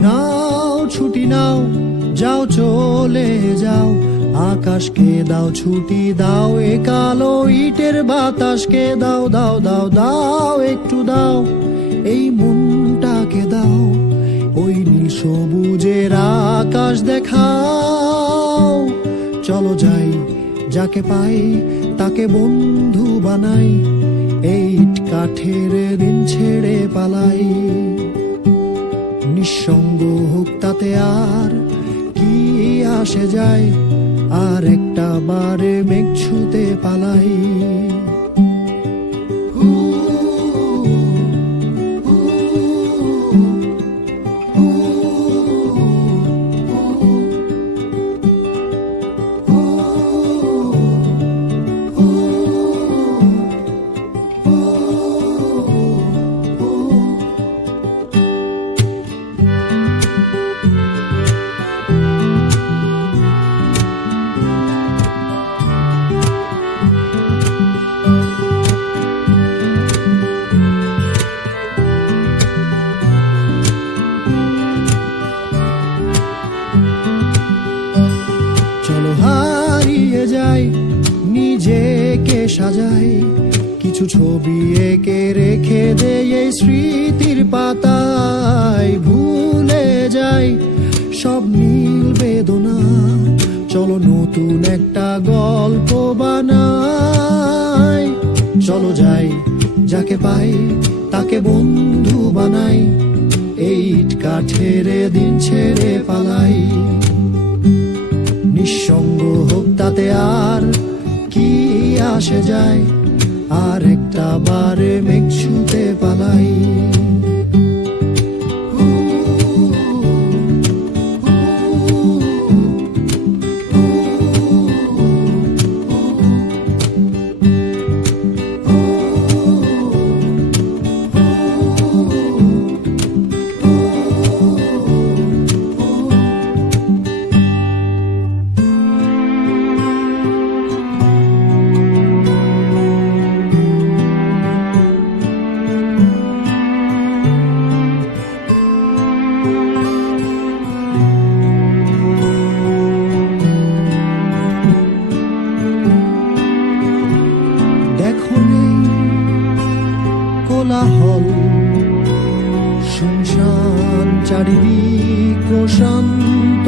নাও ছুটি নাও, যাও চলে যাও, আকাশকে দাও ছুটি দাও, এ কালো ইটের বাতাসকে দাও দাও দাও দাও, একটু দাও এই মনটাকে দাও, ওই নীল সবুজের আকাশ দেখাও। চলো যাই, যাকে পাই তাকে বন্ধু বানাই, এই ইট কাঠের দিন ছেড়ে পালাই। নিঃসঙ্গ হোক তাতে আর কি আসে যায়, আর একটা বারে মেঘ ছুতে পালাই। চলো হারিয়ে যাই, নিজেকে সাজাই, কিছু ছবি এঁকে রেখে দেই এই স্মৃতির পাতায়। ভুলে যাই সব নীল বেদনা, চলো নতুন একটা গল্প বানাই। চলো যাই, যাকে পাই তাকে বন্ধু বানাই, এই ইট কাঠের দিন ছেড়ে পালাই। নিঃসঙ্গ হোক তাতে আর কি আসে যায়, আর একটা বারে মেঘ ছুতে পালাই। কোলাহল শুনশান চারিদিক, প্রশান্ত